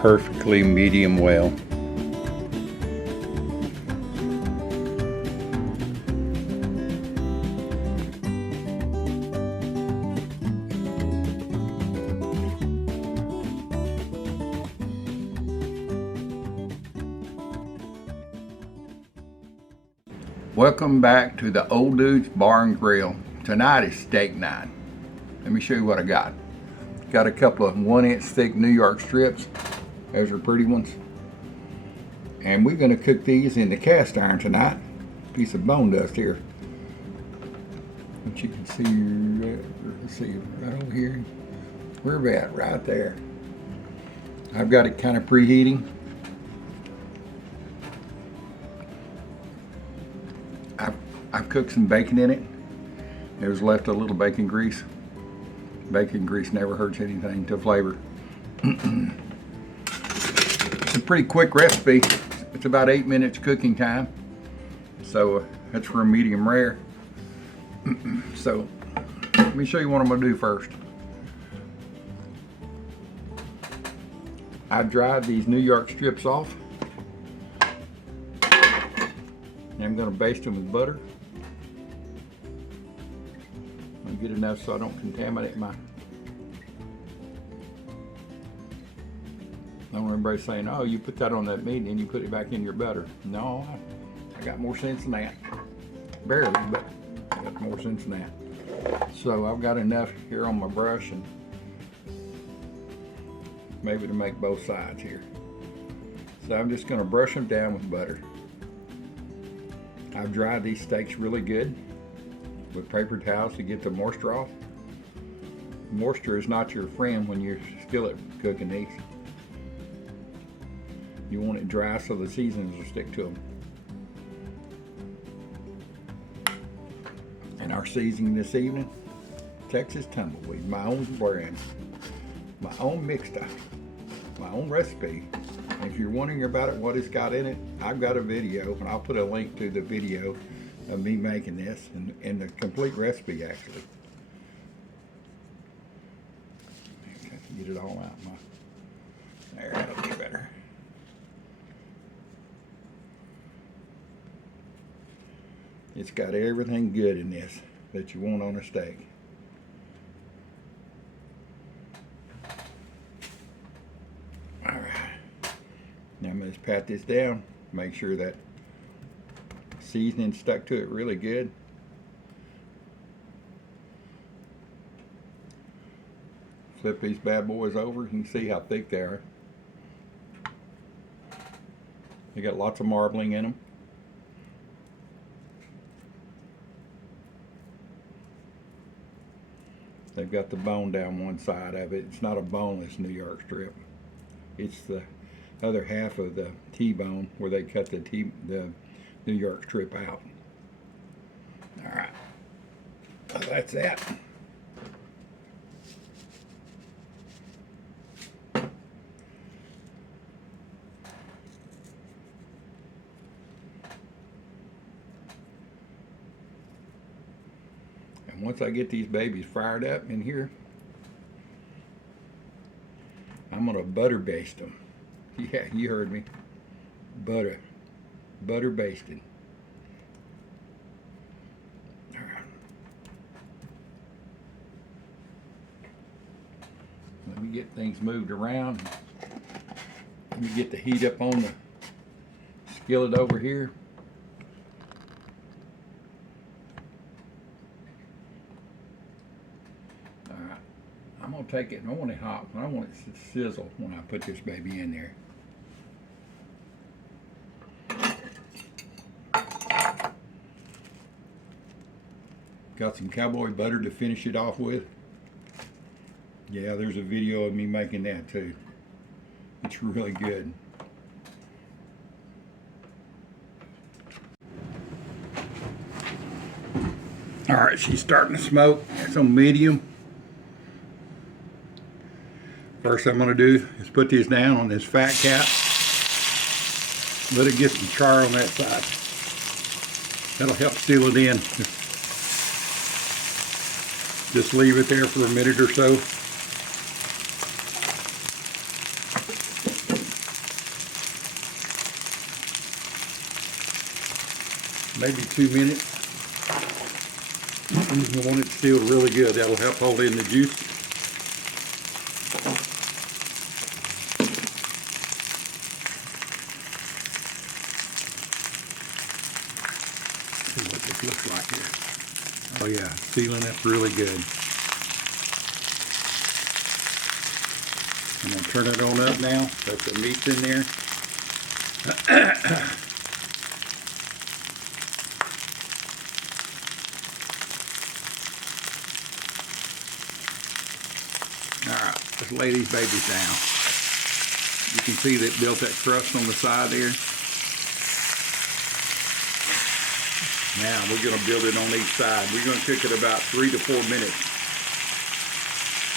perfectly medium well. Welcome back to the Old Dude's Bar and Grill. Tonight is steak night. Let me show you what I got. Got a couple of 1-inch thick New York strips. Those are pretty ones. And we're going to cook these in the cast iron tonight. Piece of bone dust here. But you can see right over here. Where we at? Right there. I've got it kind of preheating. I've cooked some bacon in it. There's left a little bacon grease. Bacon grease never hurts anything to flavor. It's a pretty quick recipe. It's about 8 minutes cooking time. So that's for a medium rare. So let me show you what I'm gonna do first. I dried these New York strips off. And I'm gonna baste them with butter. I'll get enough so I don't contaminate my. I don't want everybody saying, oh, you put that on that meat and then you put it back in your butter. No, I got more sense than that. Barely, but I got more sense than that. So I've got enough here on my brush and maybe to make both sides here. So I'm just gonna brush them down with butter. I've dried these steaks really good with paper towels to get the moisture off. Moisture is not your friend when you're skillet cooking these. You want it dry so the seasonings will stick to them. And our seasoning this evening, Texas Tumbleweed, my own brand, my own mixture, my own recipe. And if you're wondering about it, what it's got in it, I've got a video, and I'll put a link to the video of me making this and the complete recipe actually. Get it all out. There, that'll be better. It's got everything good in this that you want on a steak. All right. Now I'm going to just pat this down, make sure that seasoning stuck to it really good. Flip these bad boys over, you can see how thick they are. They got lots of marbling in them. They've got the bone down one side of it. It's not a boneless New York strip. It's the other half of the T-bone where they cut the New York strip out. All right, so that's that. And once I get these babies fired up in here, I'm gonna butter baste them. Yeah, you heard me. Butter basted. All right. Let me get things moved around. Let me get the heat up on the skillet over here. All right. I'm gonna take it and I want it hot. I want it to sizzle when I put this baby in there. Got some cowboy butter to finish it off with. Yeah, there's a video of me making that too. It's really good. All right, she's starting to smoke. It's on medium. First I'm gonna do is put this down on this fat cap. Let it get some char on that side. That'll help seal it in. Just leave it there for a minute or so. maybe 2 minutes. You want it sealed really good. That'll help hold in the juice. See what this looks like here. Oh yeah, sealing up really good. I'm going to turn it on up now. Put the meat's in there. Alright, let's lay these babies down. You can see that it built that crust on the side there. Now we're going to build it on each side. We're going to cook it about 3 to 4 minutes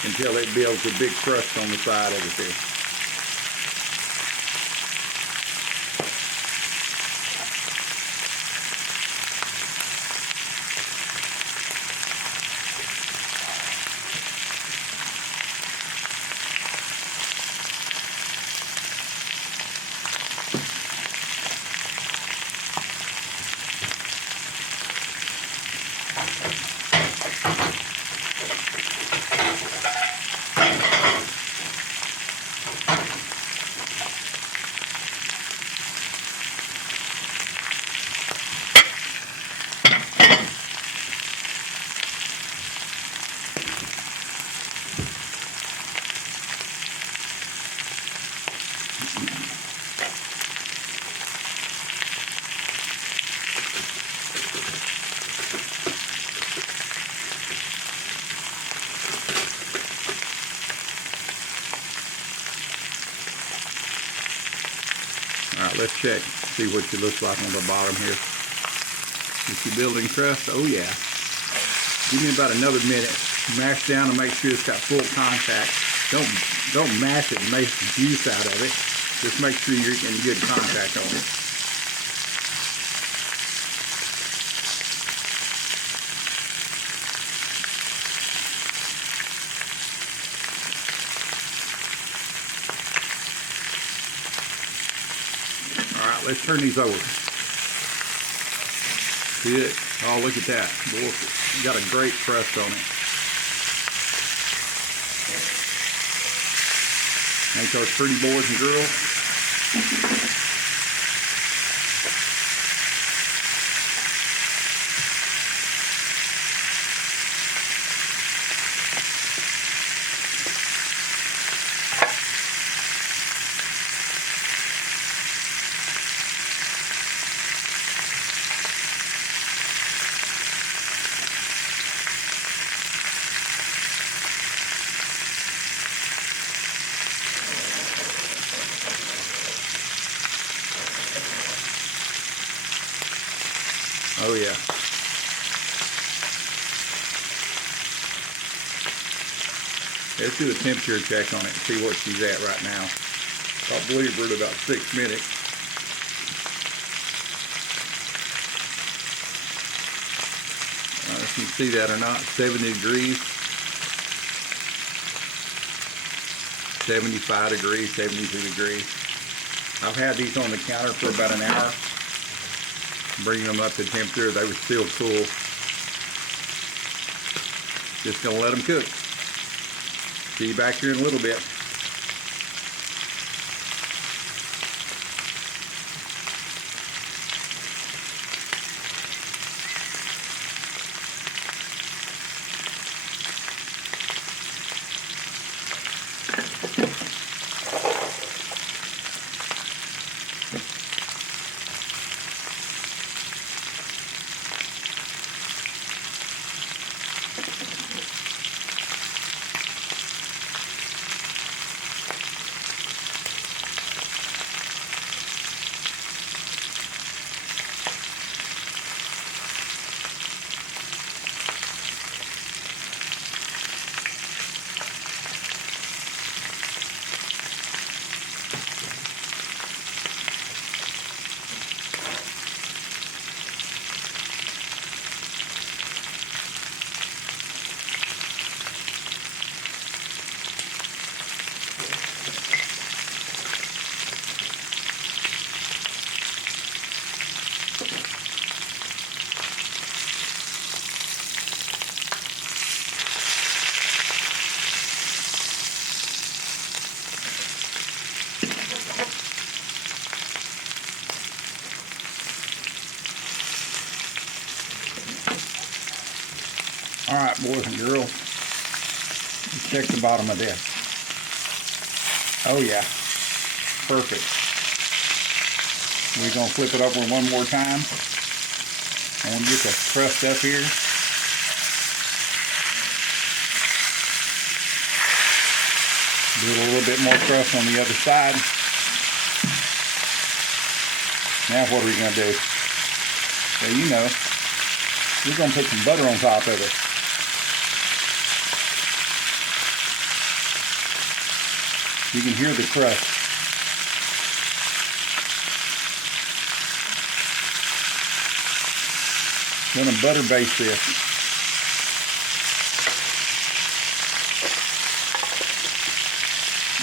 until it builds a big crust on the side of it there. Alright, let's check, see what it looks like on the bottom here. Is she building crust? Oh yeah. Give me about another minute. Mash down to make sure it's got full contact. Don't mash it and make the juice out of it. Just make sure you're getting good contact on it. Alright, let's turn these over. See it? Oh, look at that. Boy, got a great crust on it. Ain't those pretty boys and girls? Oh yeah. Let's do a temperature check on it and see what she's at right now. I believe we're at about 6 minutes. I don't know if you can see that or not. 70 degrees. 75 degrees, 72 degrees. I've had these on the counter for about an hour. Bringing them up to temperature, they were still cool. Just gonna let them cook. See you back here in a little bit. right, boys and girls. Let's check the bottom of this. Oh yeah, perfect. We're gonna flip it over one more time. I want to get the crust up here. Do a little bit more crust on the other side. Now what are we gonna do? Well, you know, we're gonna put some butter on top of it. You can hear the crust. Gonna butter baste this.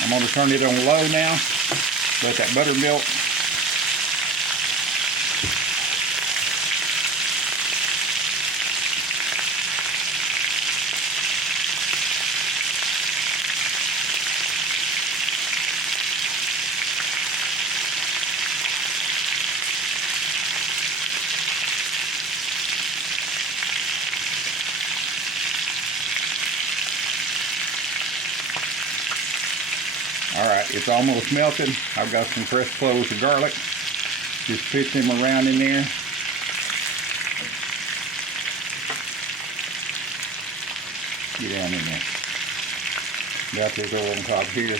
I'm gonna turn it on low now. Let that butter melt. Alright, it's almost melted. I've got some fresh cloves of garlic. Just put them around in there. Get down in there. Got this over on top here.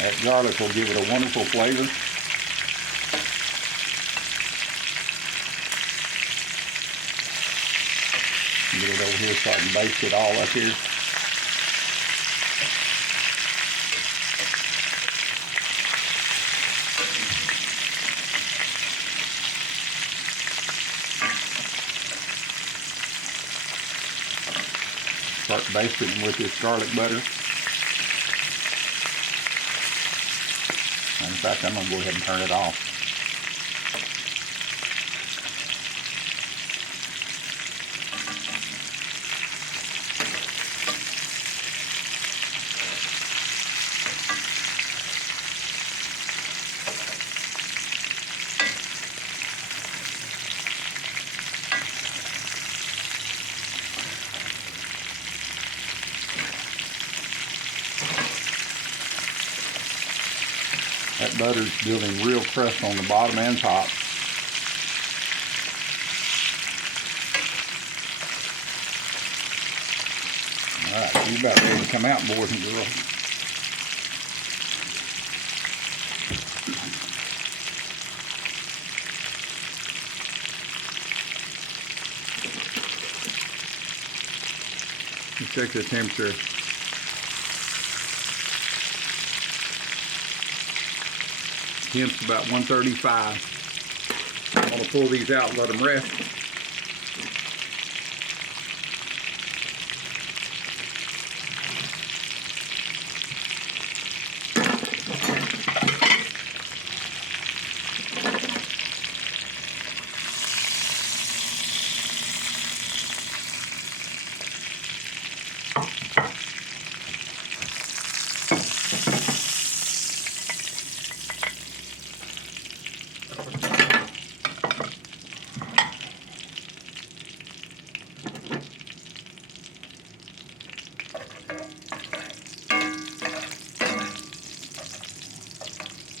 That garlic will give it a wonderful flavor. Get it over here so I can baste it all up here. Start basting with this garlic butter. And in fact, I'm going to go ahead and turn it off. That butter's building real crust on the bottom and top. Alright, you're about ready to come out, boys and girls. Let's check the temperature. Temp's about 135. I'm going to pull these out and let them rest.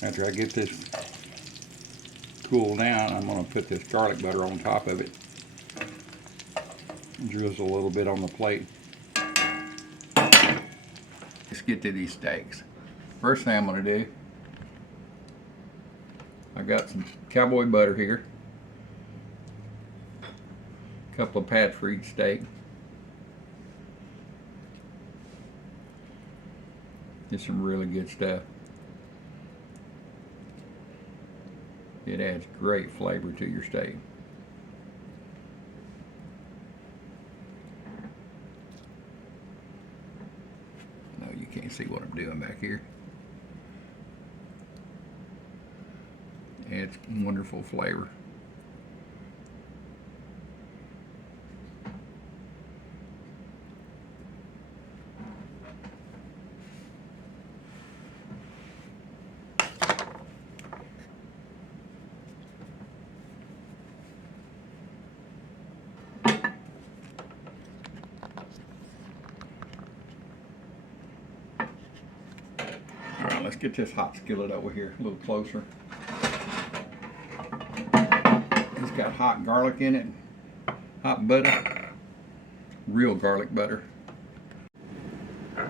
After I get this cool down, I'm going to put this garlic butter on top of it. Drizzle a little bit on the plate. Let's get to these steaks. First thing I'm going to do, I got some cowboy butter here. A couple of pats for each steak. Just some really good stuff. It adds great flavor to your steak. No, you can't see what I'm doing back here. Adds wonderful flavor. let's get this hot skillet over here a little closer. It's got hot garlic in it, hot butter, real garlic butter. All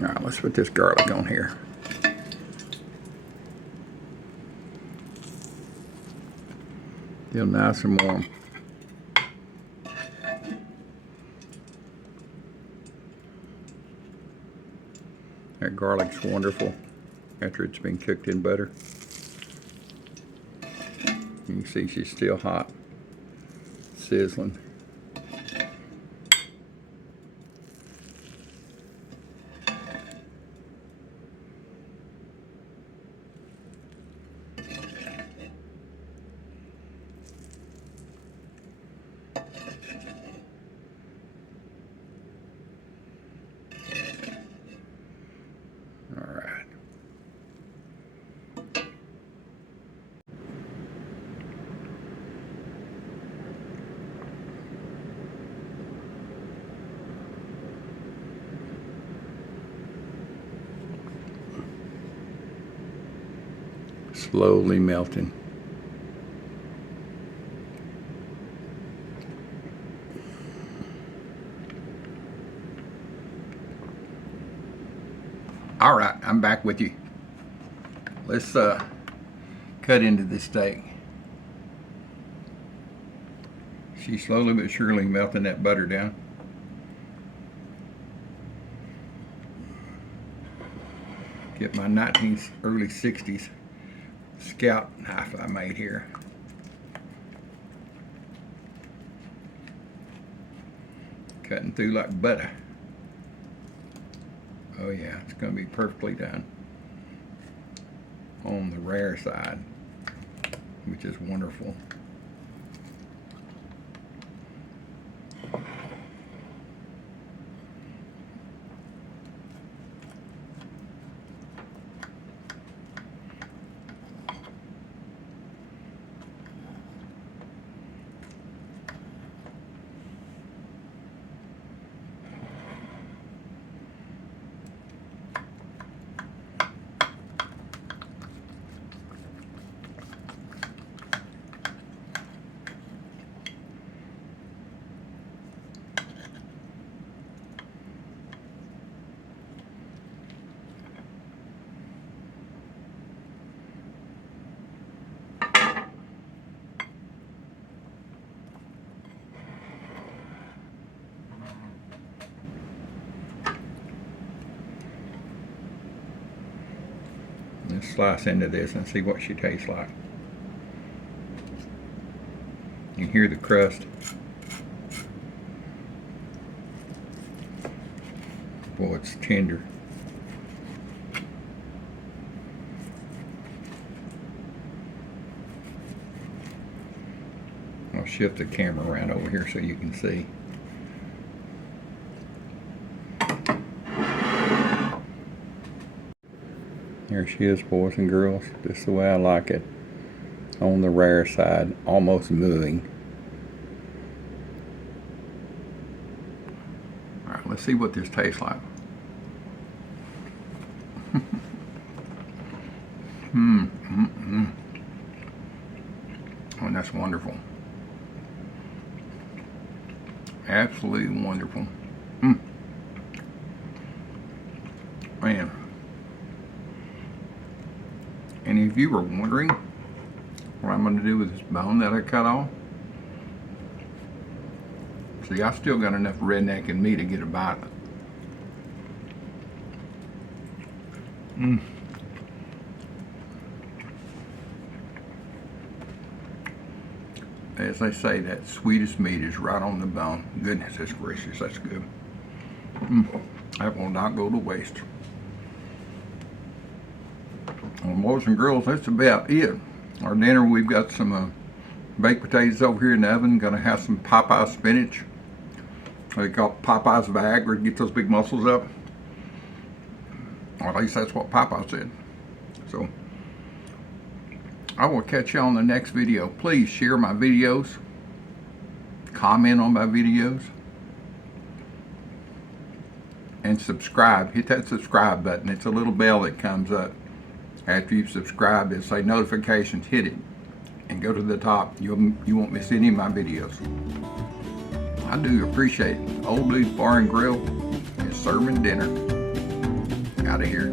right, let's put this garlic on here. Feel nice and warm. That garlic's wonderful after it's been cooked in butter. You can see she's still hot, sizzling. All right. Slowly melting. All right, I'm back with you. Let's cut into this steak. She's slowly but surely melting that butter down. Get my early 60s Scout knife I made here. Cutting through like butter. Oh yeah, it's going to be perfectly done. On the rare side, which is wonderful. Let's slice into this and see what she tastes like. You can hear the crust. Boy, it's tender. I'll shift the camera around over here so you can see. Here she is, boys and girls, just the way I like it. On the rare side, almost moving. All right, let's see what this tastes like. Oh, that's wonderful. Absolutely wonderful. Man. And if you were wondering what I'm going to do with this bone that I cut off, see, I still got enough redneck in me to get a bite of it. As they say, that sweetest meat is right on the bone. Goodness, that's gracious, that's good. That will not go to waste. Well, boys and girls, that's about it. Our dinner, we've got some baked potatoes over here in the oven. Gonna have some Popeye spinach. They call it Popeye's Viagra to get those big muscles up. Or at least that's what Popeye said. So, I will catch you on the next video. Please share my videos. Comment on my videos. And subscribe. Hit that subscribe button. It's a little bell that comes up. After you've subscribed, it'll say notifications, hit it, and go to the top. You won't miss any of my videos. I do appreciate it. Old Dude's Bar and Grill is serving dinner. Out of here.